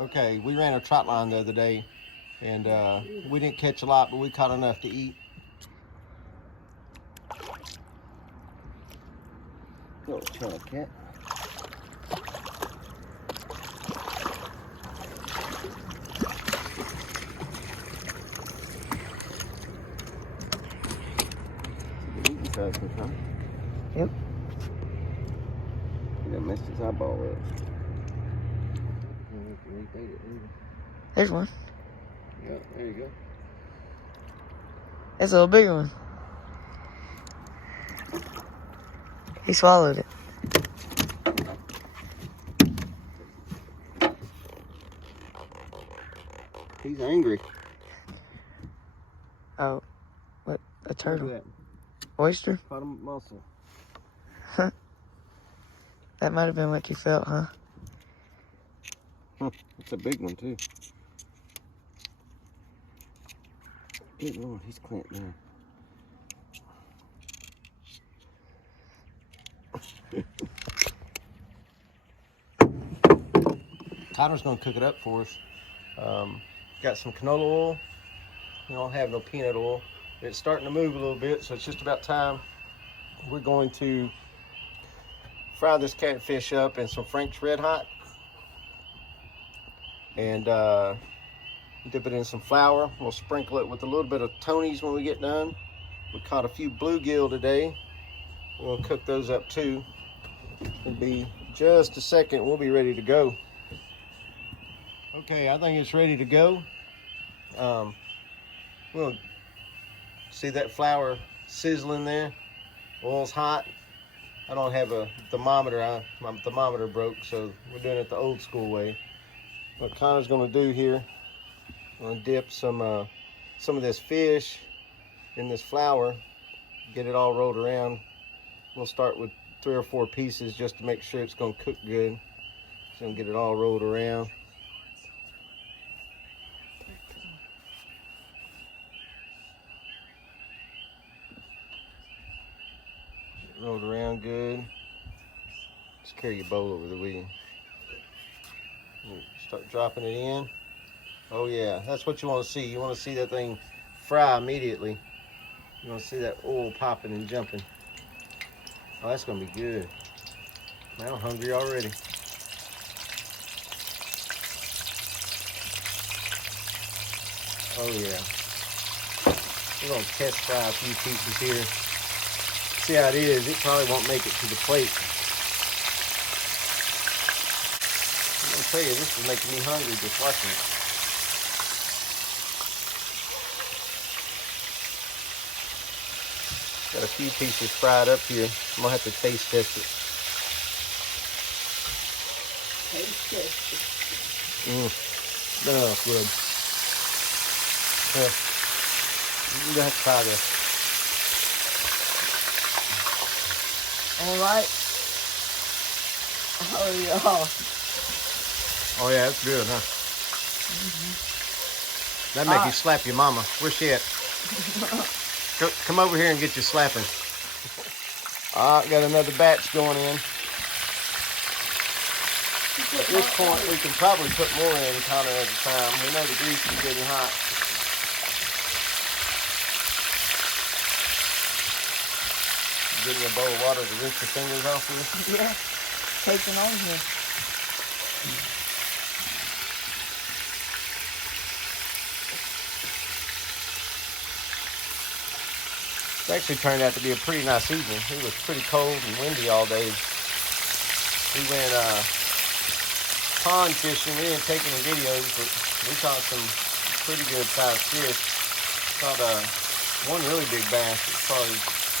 Okay, we ran a Trotline the other day, and we didn't catch a lot, but we caught enough to eat. Little chunky cat. Eating size sometime. Yep. He done messed his eyeball up. There's one. Yeah, there you go. That's a little bigger one. He swallowed it. He's angry. Oh, what? A turtle? Look at Oyster? that. Bottom muscle. That might have been what you felt, huh? It's a big one too. Good Lord, he's clamped down. Connor's gonna cook it up for us. Got some canola oil. We don't have no peanut oil. It's starting to move a little bit, so it's just about time. We're going to fry this catfish up in some Frank's Red Hot and dip it in some flour. We'll sprinkle it with a little bit of Tony's when we get done. We caught a few bluegill today. We'll cook those up too. It'll be just a second. We'll be ready to go. Okay, I think it's ready to go. We'll see that flour sizzling there. Oil's hot. I don't have a thermometer. My thermometer broke, so we're doing it the old school way. What Connor's gonna do here, I'm gonna dip some of this fish in this flour, get it all rolled around. We'll start with 3 or 4 pieces just to make sure it's gonna cook good. So I'm gonna get it all rolled around. Rolled around good. Just carry your bowl over the wheel. Start dropping it in. Oh yeah, that's what you want to see. You want to see that thing fry immediately. You want to see that oil popping and jumping. Oh, that's gonna be good. Man, I'm hungry already. Oh yeah. We're gonna test fry a few pieces here. See how it is. It probably won't make it to the plate. I'm gonna tell you, this is making me hungry just watching it. Got a few pieces fried up here. I'm gonna have to taste test it. Taste test it. Smells good. You're gonna have to try this. All right. Oh, yeah. Oh yeah, that's good, huh? That make you slap your mama. Where's she at? Come over here and get your slapping. All right, got another batch going in. At this point, we can probably put more in Connor at a time. We know the grease is getting hot. Give me a bowl of water to rinse your fingers off with. Yeah. Taking on here. It's actually turned out to be a pretty nice evening. It was pretty cold and windy all day. We went pond fishing. We didn't take any videos, but we caught some pretty good sized fish. Caught one really big bass. It's probably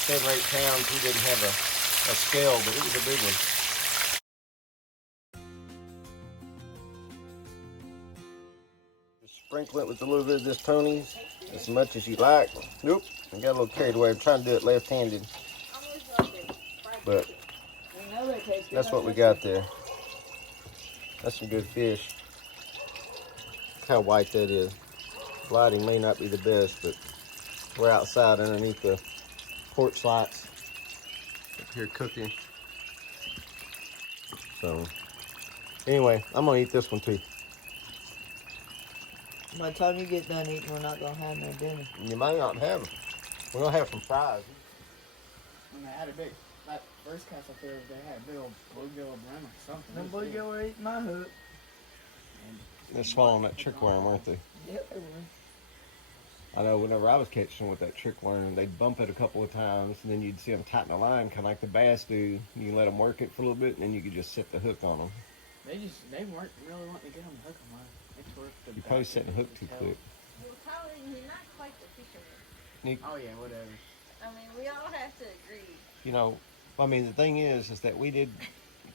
7 or 8 pounds. We didn't have a scale, but it was a big one. Just sprinkle it with a little bit of this Tony's, as much as you like. Nope, I got a little carried away. I'm trying to do it left-handed, but that's what we got there. That's some good fish. Look how white that is. Lighting may not be the best, but we're outside underneath the porch lights up here cooking. So anyway, I'm gonna eat this one too. By the time you get done eating, we're not gonna have no dinner. You might not have them. We're gonna have some fries. When they had a big, that first cast up there, they had a big old bluegill brim or something. Them bluegill were eating my hook. They're swallowing that trick worm, weren't they? Yep, they were. I know whenever I was catching them with that trick worm, they'd bump it a couple of times, and then you'd see them tighten the line, kind of like the bass do. You can let them work it for a little bit, and then you could just set the hook on them. They weren't really wanting to get on the hook on mine. They tore the You're probably back setting the hook too tail. quick. Well, Tyler, you're not quite the fisherman. Oh yeah, whatever. I mean, we all have to agree. You know, I mean, the thing is that we did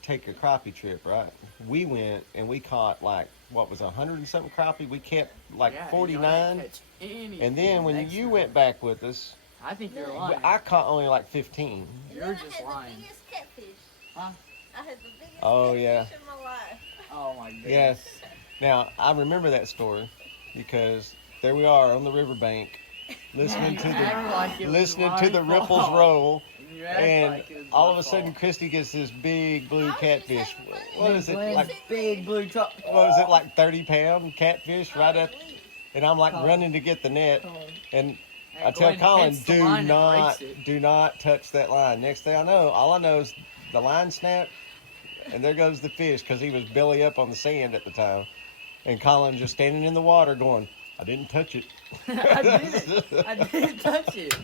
take a crappie trip, right? We went and we caught like, what was 100 and something crappie? We kept like Yeah, 49. You catch anything And then when next you time. went back with us, I think you're lying. I caught only like 15. And You're then just I had lying. the biggest catfish. Huh? I had the biggest Oh, catfish yeah. in my life. Oh my goodness. Yes. Now, I remember that story because there we are on the riverbank listening to the ripples roll. You act And like it was all my of a sudden, fault. Christy gets this big blue I was just catfish. having fun. What is it, like, big blue truck? what is it, like 30-pound catfish right up? At least. And I'm like Colin. running to get the net. And Hey, I go tell ahead and Colin, hits the line and breaks it. do not touch that line. Next thing I know, all I know is the line snapped, and there goes the fish because he was belly up on the sand at the time. And Colin just standing in the water going, I didn't touch it. I didn't touch it.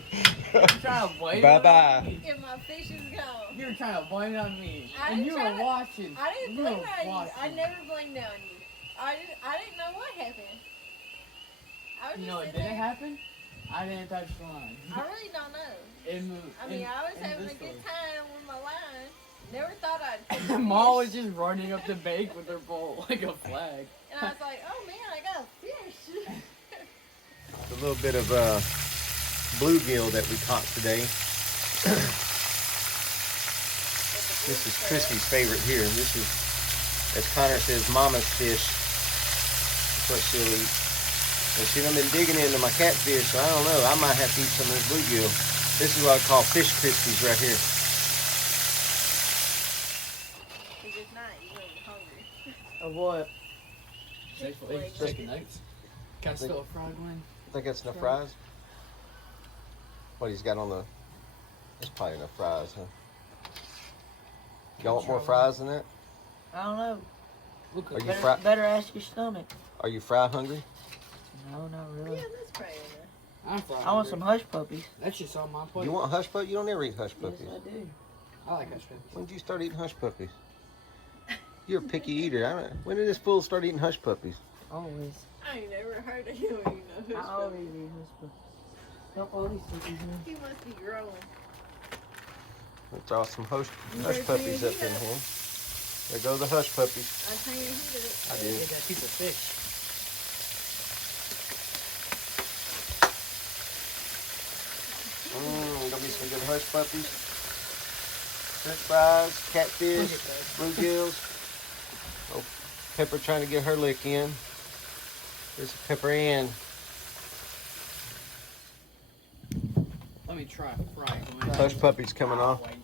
You were trying to blame it Bye-bye. on me. And my fish is gone. You were trying to blame it on me. I And didn't you try were to- watching. I didn't You blame were it on you. I watching. never blamed it on you. I didn't know what happened. I was You just know what sitting didn't there. happen? I didn't touch the line. I really don't know. It moved. I mean, I was having a good time with my line. Never thought I'd catch a time. Ma was fish. just running up the bank with her pole like a flag. And I was like, oh man, I got a fish. A little bit of bluegill that we caught today. This is Christy's favorite here. This is, as Connor says, Mama's fish. That's what she'll eat. And see, I've been digging into my catfish, so I don't know. I might have to eat some of this bluegill. This is what I call fish Krispies right here. Because if not, you're going to be hungry. Of what? Taking notes. Got still a fried one. Think that's enough fries? What he's got on the... That's probably enough fries, huh? Y'all want more fries than that? I don't know. Look Are you Better, fry? better ask your stomach. Are you fry hungry? No, not Yeah, really. that's probably enough. I'm fried. I want some hush puppies. That's just on my plate. You want hush puppies? You don't ever eat hush Yes, puppies. I do. I like hush puppies. When did you start eating hush puppies? You're a picky eater. When did this fool start eating hush puppies? Always. I ain't never heard of him eating a I hush always puppy. eat hush puppies. Help all these puppies in. He must be growing. Let's throw some hush better puppies clean up it in up. here. There go the hush puppies. I tell you, he did it. I Get did. that piece of fish. Gonna be some good hush puppies. French fries, catfish, bluegills. Oh, Pepper trying to get her lick in. There's Pepper Ann. Let me try frying. Hush puppies coming off. Wait.